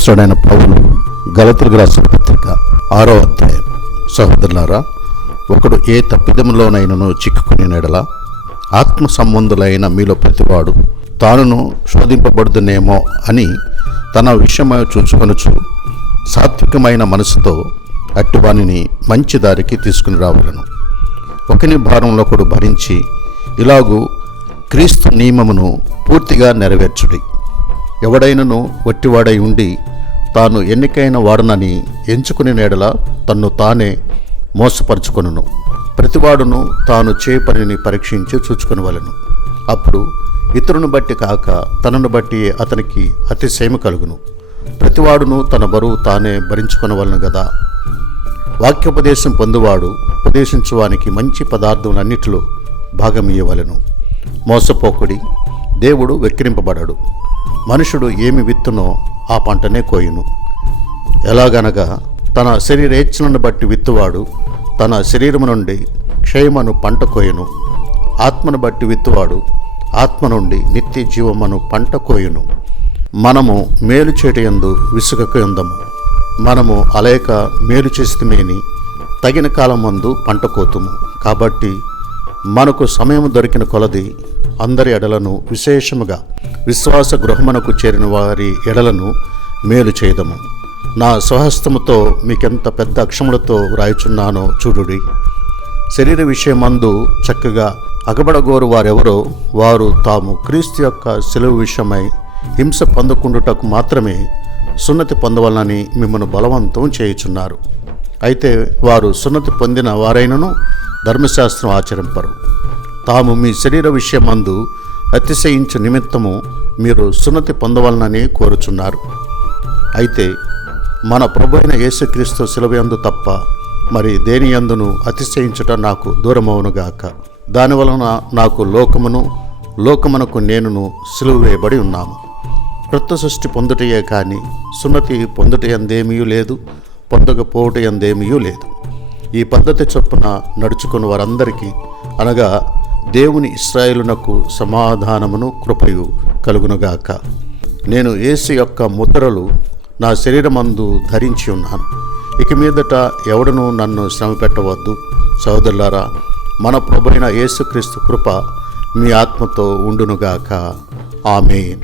అపోస్తలుడైన పౌలు గలతీయులకు రాసిన పత్రిక 6వ అధ్యాయం. సహోదరులారా, ఒకడు ఏ తప్పిదములోనైనను చిక్కుకుని నెడల ఆత్మ సంబంధులైన మీలో ప్రతివాడు తానును శోధింపబడుదునేమో అని తన విషయమై చూచుకొనుచు సాత్వికమైన మనసుతో అట్టివానిని మంచి దారికి తీసుకుని రావాలను. ఒకని భారంలో ఒకడు భరించి ఇలాగూ క్రీస్తు నియమమును పూర్తిగా నెరవేర్చుడి. ఎవడైనను వట్టివాడై ఉండి తాను ఎన్నికైన వాడనని ఎంచుకుని నేడల తన్ను తానే మోసపరుచుకొనును. ప్రతివాడును తాను చే పనిని పరీక్షించి చూచుకొనవలెను. అప్పుడు ఇతరుని బట్టి కాక తనను బట్టి అతనికి అతిశయము కలుగును. ప్రతివాడును తన బరువు తానే భరించుకొనవలను గదా. వాక్యోపదేశం పొందువాడు ఉపదేశించువానికి మంచి పదార్థములన్నిటిలో భాగమియ్యవలెను. మోసపోకుడి, దేవుడు వెక్కిరింపబడడు. మనుషుడు ఏమి విత్తునో ఆ పంటనే కోయును. ఎలాగనగా తన శరీరేచ్ఛలను బట్టి విత్తువాడు తన శరీరము నుండి క్షయమను పంట కోయును. ఆత్మను బట్టి విత్తువాడు ఆత్మ నుండి నిత్య జీవమను పంట కోయును. మనము మేలు చేయటయందు విసుగకుందము. మనము అలేక మేలు చేస్తమేని తగిన కాలం మందు పంట కోతుము. కాబట్టి మనకు సమయం దొరికిన కొలది అందరి ఎడలను, విశేషముగా విశ్వాస గృహమునకు చేరిన వారి ఎడలను మేలు చేయదము. నా స్వహస్తముతో మీకెంత పెద్ద అక్షములతో వ్రాయుచున్నానో చూడుడి. శరీర విషయమందు చక్కగా అగబడగోరు వారెవరో వారు తాము క్రీస్తు యొక్క సెలవు విషయమై హింస పొందకుండుటకు మాత్రమే సున్నతి పొందవలనని మిమ్మల్ని బలవంతం చేయుచున్నారు. అయితే వారు సున్నతి పొందిన వారైనను ధర్మశాస్త్రం ఆచరింపరు. తాము మీ శరీర విషయమందు అతిశయించు నిమిత్తము మీరు సున్నతి పొందవలనని కోరుచున్నారు. అయితే మన ప్రభు అయిన యేసుక్రీస్తు శిలువయందు తప్ప మరి దేని యందును అతిశయించుట నాకు దూరమవునుగాక. దానివలన నాకు లోకమునకు నేనును సిలువ వేయబడి ఉన్నాము. క్రొత్త సృష్టి పొందుటయే కానీ సున్నతి పొందుటయందేమీ లేదు, పొందకపోవటయందేమీ లేదు. ఈ పద్ధతి చొప్పున నడుచుకుని వారందరికీ, అనగా దేవుని ఇశ్రాయేలునకు సమాధానమును కృపయు కలుగునుగాక. నేను యేసు యొక్క ముద్రలు నా శరీరమందు ధరించి ఉన్నాను. ఇక మీదట ఎవడనూ నన్ను శ్రమ పెట్టవద్దు. సహోదరులారా, మన ప్రభువైన యేసుక్రీస్తు కృప మీ ఆత్మతో ఉండునుగాక. ఆమేన్.